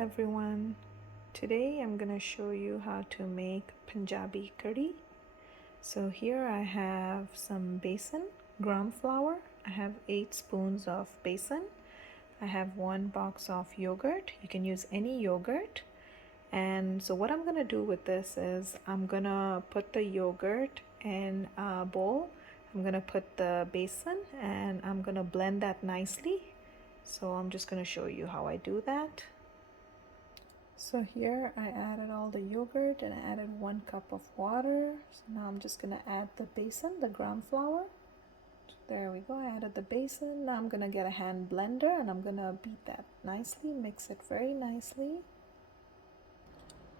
everyone. Today I'm gonna show you how to make Punjabi Kadhi. So here I have some besan, gram flour. I have 8 spoons of besan. I have 1 box of yogurt. You can use any yogurt. And so what I'm gonna do with this is I'm gonna put the yogurt in a bowl. I'm gonna put the besan and I'm gonna blend that nicely. So I'm just gonna show you how I do that. So here I added all the yogurt and I added 1 cup of water. So now I'm just gonna add the besan, the gram flour. So there we go, I added the besan. Now I'm gonna get a hand blender and I'm gonna beat that nicely, mix it very nicely.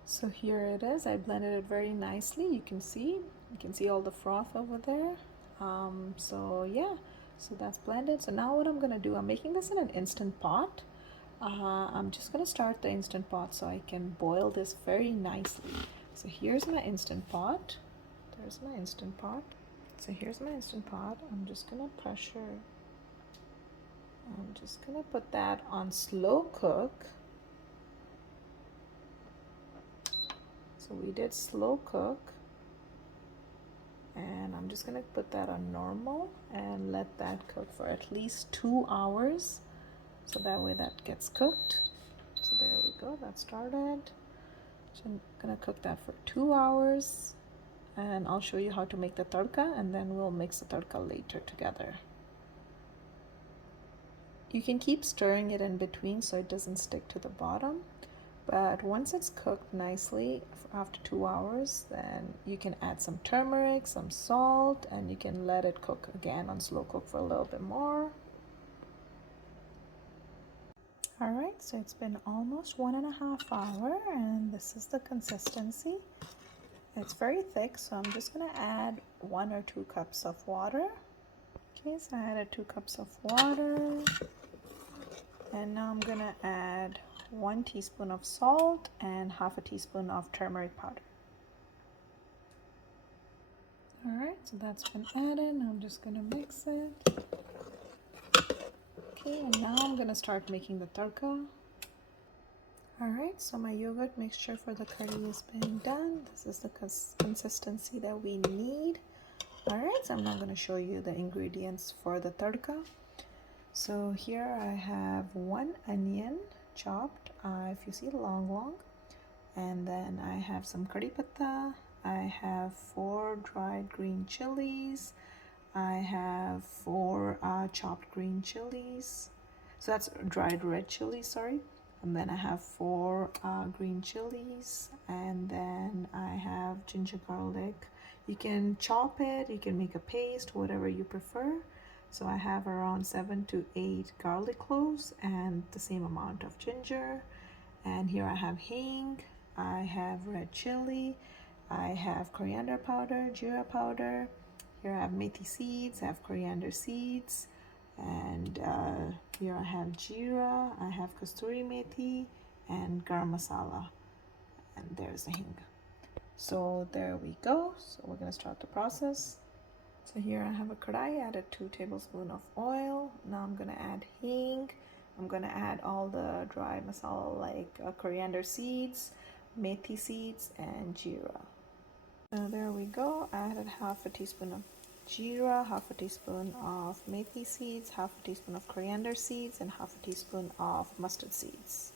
So here it is, I blended it very nicely. You can see all the froth over there. So yeah, so that's blended. So now what I'm gonna do, I'm making this in an instant pot. I'm just gonna start the instant pot so I can boil this very nicely. So here's my instant pot. There's my instant pot. So here's my instant pot. I'm just gonna put that on slow cook. So we did slow cook. And I'm just gonna put that on normal and let that cook for at least 2 hours. So that way that gets cooked. So there we go, that started. So I'm gonna cook that for 2 hours and I'll show you how to make the tadka and then we'll mix the tadka later together. You can keep stirring it in between so it doesn't stick to the bottom, but once it's cooked nicely after 2 hours, then you can add some turmeric, some salt, and you can let it cook again on slow cook for a little bit more. Alright, so it's been almost 1.5 hours and this is the consistency. It's very thick, so I'm just going to add 1 or 2 cups of water. Okay, so I added 2 cups of water. And now I'm going to add 1 teaspoon of salt and half a teaspoon of turmeric powder. Alright, so that's been added. Now I'm just going to mix it. Okay, and now I'm gonna start making the tadka. Alright, so my yogurt mixture for the curry is being done. This is the consistency that we need. Alright, so I'm now gonna show you the ingredients for the tadka. So here I have 1 onion chopped, if you see long, and then I have some curry patta. I have 4 dried green chillies. I have 4 chopped green chilies, so that's dried red chili, sorry. And then I have 4 green chilies, and then I have ginger garlic. You can chop it, you can make a paste, whatever you prefer. So I have around 7 to 8 garlic cloves and the same amount of ginger. And here I have hing, I have red chili, I have coriander powder, jeera powder. Here I have methi seeds, I have coriander seeds, and here I have jeera, I have kasoori methi, and garam masala, and there's the hing. So there we go. So we're going to start the process. So here I have a kadai, added 2 tablespoons of oil. Now I'm going to add hing. I'm going to add all the dry masala like coriander seeds, methi seeds, and jeera. So there we go. I added half a teaspoon of jeera, half a teaspoon of methi seeds, half a teaspoon of coriander seeds, and half a teaspoon of mustard seeds.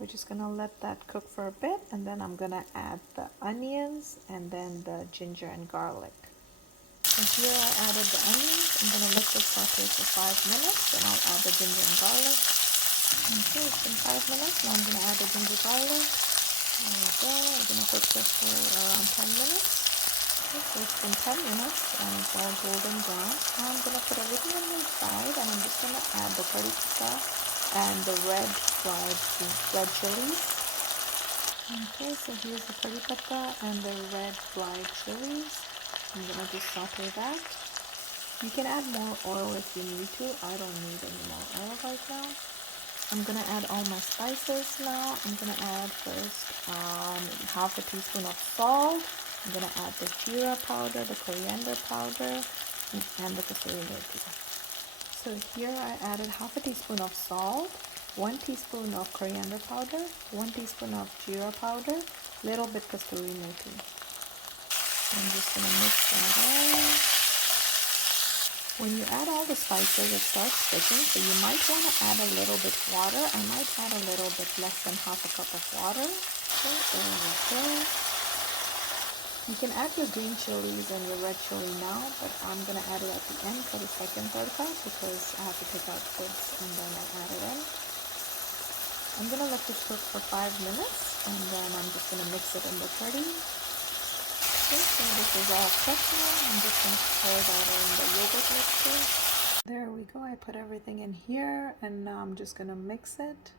We're just gonna let that cook for a bit, and then I'm gonna add the onions and then the ginger and garlic. So here I added the onions. I'm gonna let this saute for 5 minutes, then I'll add the ginger and garlic. Okay, it's been 5 minutes. Now I'm gonna add the ginger garlic. There we go. I'm going to cook this for around 10 minutes. Okay, so it's been 10 minutes and it's all golden brown. Now I'm going to put everything on the side and I'm just going to add the curry patta and the red chilies. Okay, so here's the curry patta and the red fried chilies. I'm going to just saute that. You can add more oil if you need to. I don't need any more oil right now. I'm gonna add all my spices now. I'm gonna add first half a teaspoon of salt. I'm gonna add the jeera powder, the coriander powder, and the kasoori methi. So here I added half a teaspoon of salt. 1 teaspoon of coriander powder, 1 teaspoon of jeera powder, little bit kasoori methi. I'm just gonna mix that all. When you add all the spices, it starts sticking, so you might want to add a little bit water. I might add a little bit less than half a cup of water. Okay, there we go. You can add your green chilies and your red chili now, but I'm gonna add it at the end for the second tadka because I have to take out this and then I add it in. I'm gonna let this cook for 5 minutes and then I'm just gonna mix it in the curry. Okay, so this is all cooked now. I'm just gonna pour that in the yogurt mixture. There we go. I put everything in here and now I'm just gonna mix it.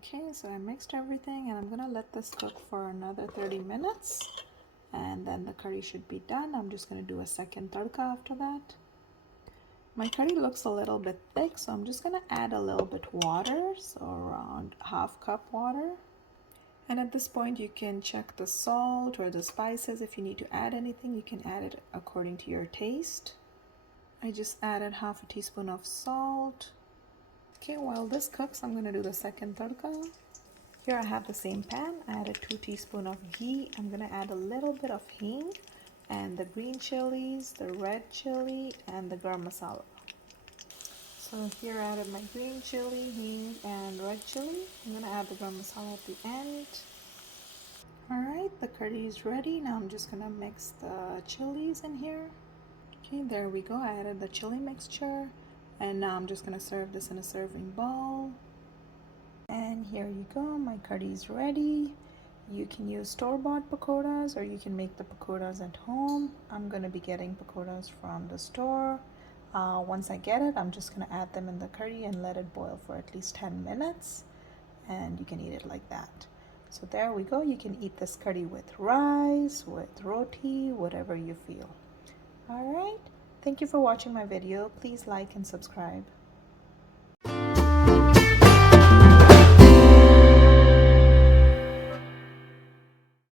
Okay, so I mixed everything and I'm gonna let this cook for another 30 minutes. And then the curry should be done. I'm just going to do a second tadka after that. My curry looks a little bit thick, so I'm just going to add a little bit water, so around half cup water. And at this point you can check the salt or the spices. If you need to add anything, you can add it according to your taste. I just added half a teaspoon of salt. Okay, while this cooks, I'm going to do the second tadka. Here I have the same pan. I added 2 teaspoons of ghee. I'm going to add a little bit of hing and the green chilies, the red chili, and the garam masala. So here I added my green chili, hing, and red chili. I'm going to add the garam masala at the end. Alright, the curry is ready. Now I'm just going to mix the chilies in here. Okay, there we go. I added the chili mixture. And now I'm just going to serve this in a serving bowl. And here you go, my curry is ready. You can use store-bought pakoras or you can make the pakoras at home. I'm going to be getting pakoras from the store. Once I get it, I'm just going to add them in the curry and let it boil for at least 10 minutes. And you can eat it like that. So there we go. You can eat this curry with rice, with roti, whatever you feel. Alright, thank you for watching my video. Please like and subscribe.